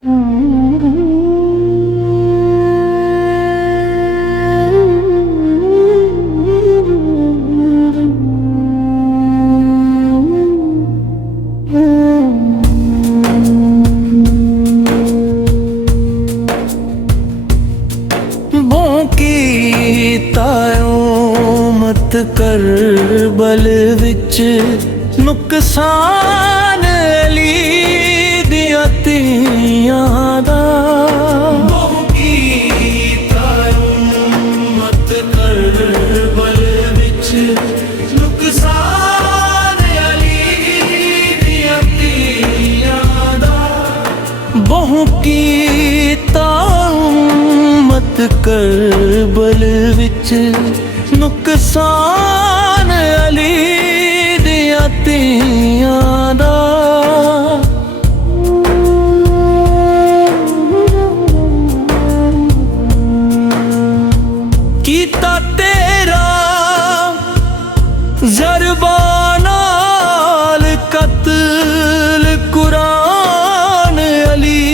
मत कर बल विच नुकसान अली दिया तियां दा। मत कर बल विच नुकसान अली दिया तियां दा। बहु कीता मत कर बल विच नुकसान अली दिया तियां दा। कीता तेरा ज़रबा नाल कत्ल कुरान अली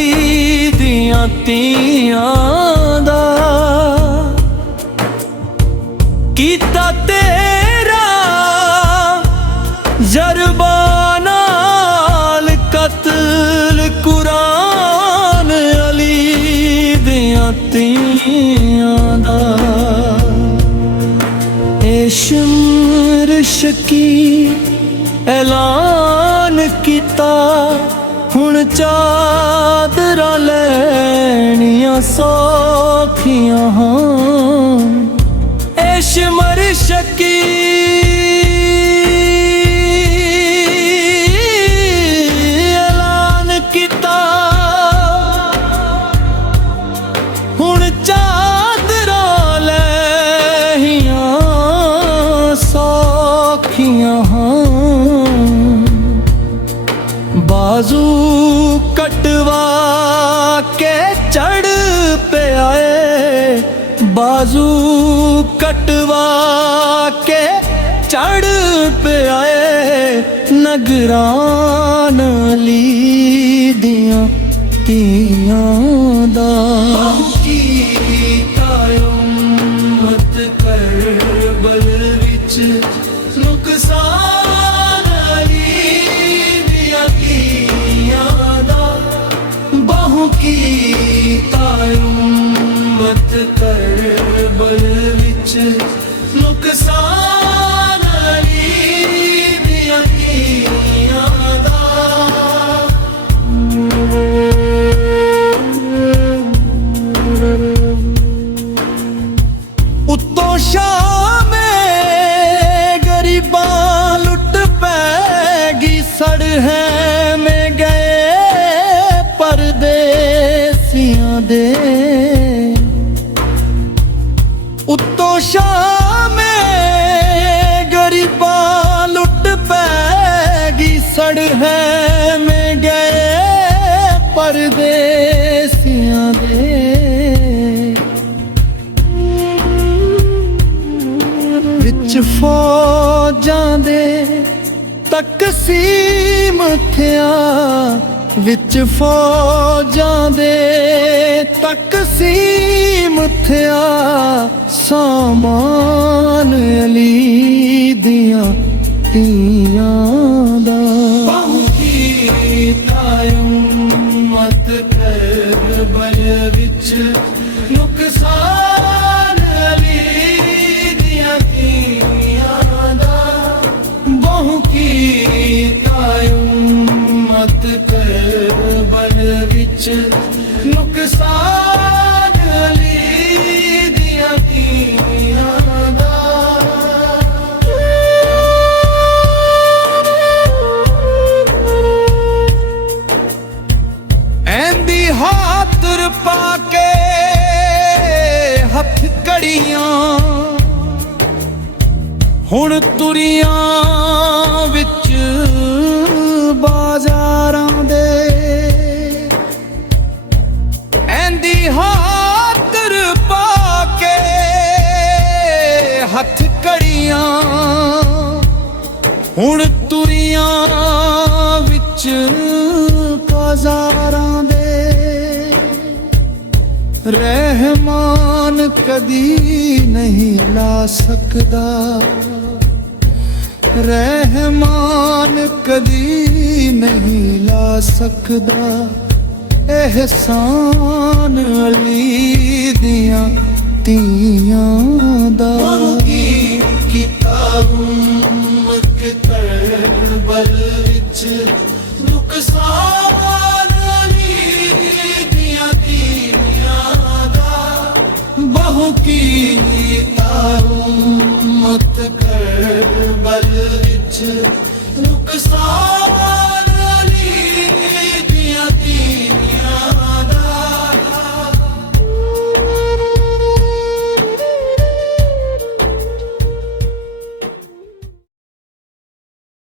दिया तियां दा। कीता तेरा ज़रबा नाल कत्ल कुरान अली दिया तियां दा। शिमर शकी ऐलान किता हुण चादरां लैनियां सौखियां शिमर शकी ऐलान किता हुण चादरां लैनियां सौखियां। बाजू कटवा के चढ़ पे आए, बाजू कटवा के चढ़ पे आए नगरान अली दियां तियां दा। मत कर बल विच नुकसान अली दिया तियां दा। बहु कीता मत कर बल विच नुकसान अली दिया तियां दा। उत्तों शामे गरीबां लुट पैगी सड़ है में गए परदेसियां दे। उत्तों शामे गरीबां लुट पैगी सड़ है में गए परदेसियां दे। विच फौजां दे तकसीम थिया, विच फौजां दे तकसीम थिया सामान अली दिया तियां दा। बहु कीता मत कर बल विच नुकसान अली दिया तियां दा। बहु कीता मत कर बल विच नुकसान अली दिया तियां दा। ऐंदी हाथर पाके हथ कड़ियां हुण तुरियां विच बाजारां दे। ऐंदी हाथर पाके हथ कड़ियां हुण तुरियां विच बाजारां दे। ਰਹਿਮਾਨ ਕਦੀ ਨਹੀਂ ਲਾ ਸਕਦਾ, ਰਹਿਮਾਨ ਕਦੀ ਨਹੀਂ ਲਾ ਸਕਦਾ। ਇਹਸਾਨ ਅਲੀ ਦੀਆਂ ਧੀਆਂ ਦਾ ਕੀਤਾ ਕਰਬਲ ਵਿੱਚ ਨੁਕਸਾਨ ਅਲੀ ਦੀਆਂ ਧੀਆਂ ਦਾ। ਬਹੁ ਕੀਤਾ ਕਰਬਲ ਵਿੱਚ ਨੁਕਸਾਨ